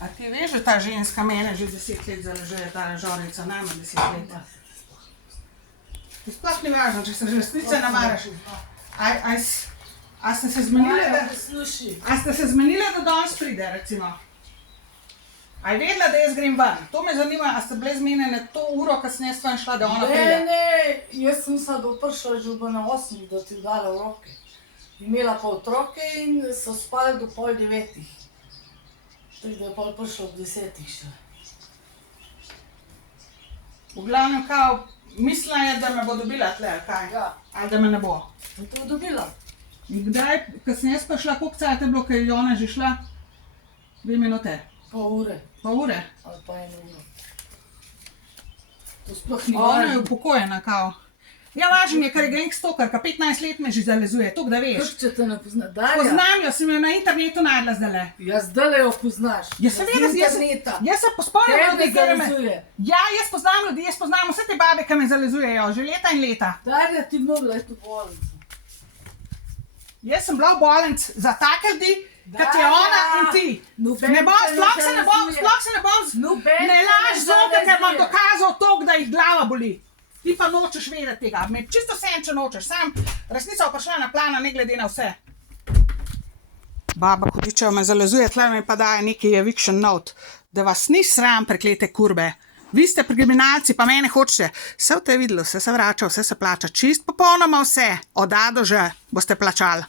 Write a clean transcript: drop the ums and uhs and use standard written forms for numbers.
A ti veš, da ta ženska mene že 10 let zaležuje, ta žorica, najmanj 10 let. Ti sploh ni važno, če se že resnice namaraš. A ste se zmenili, da danes pride, recimo? A je vedela, da jaz grem ven? To me zanima, a ste bile zmenjene to uro, kasneje s tvojim šla, da ona pride? Ne, jaz sem mislila, da bo prišla že na 8, da ti dala v roke. Imela pa otroke in so spali do pol 9. Tako da je pol prišla ob 10 še. V glavnem, kao, mislila je, da me bo dobila tle, ali kaj? Ja. Ali da me ne bo? In to je dobila. In kdaj, kasneje pa šla, koliko cajt je bilo, ker je ona že šla? 2 minute. Pol ure. Pol ure? Ali pa 1 uro. To sploh ni Ona je važno. upokojena, kao. Ja, važno je, ker je geng stokarka, 15 let me že zalezuje, to da veš. Kako če te ne pozna? Darja, Poznam jo, sem jo na internetu najdla zdajle. ja zdaj jo poznaš. Ja, seveda, jaz se spomnim Tebe ljudi, ker me... zalezuje. Ja, jaz poznam ljudi, jaz poznam vse te babe, ki me zalezujejo, že leta in leta. Darja, ti mogla je v bolnico. Jaz sem bila v bolnici za take ljudi, kot je ona in ti. Ne bom, sploh se ne bom, ne laž zote, ker bom dokazal to, da jih glava boli. Ti pa nočeš vedeti tega, me čisto vsem, če nočeš, sam resnica pa šla na plana, ne glede na vse. Baba Hudičeva me zalezuje, tle me pa daje neki eviction note, da vas ni sram, preklete kurbe. Vi ste kriminalci, pa mene hočete. Vse v te videlo, vse se vrača, vse se plača, čist popolnoma vse, od A do Ž boste plačali.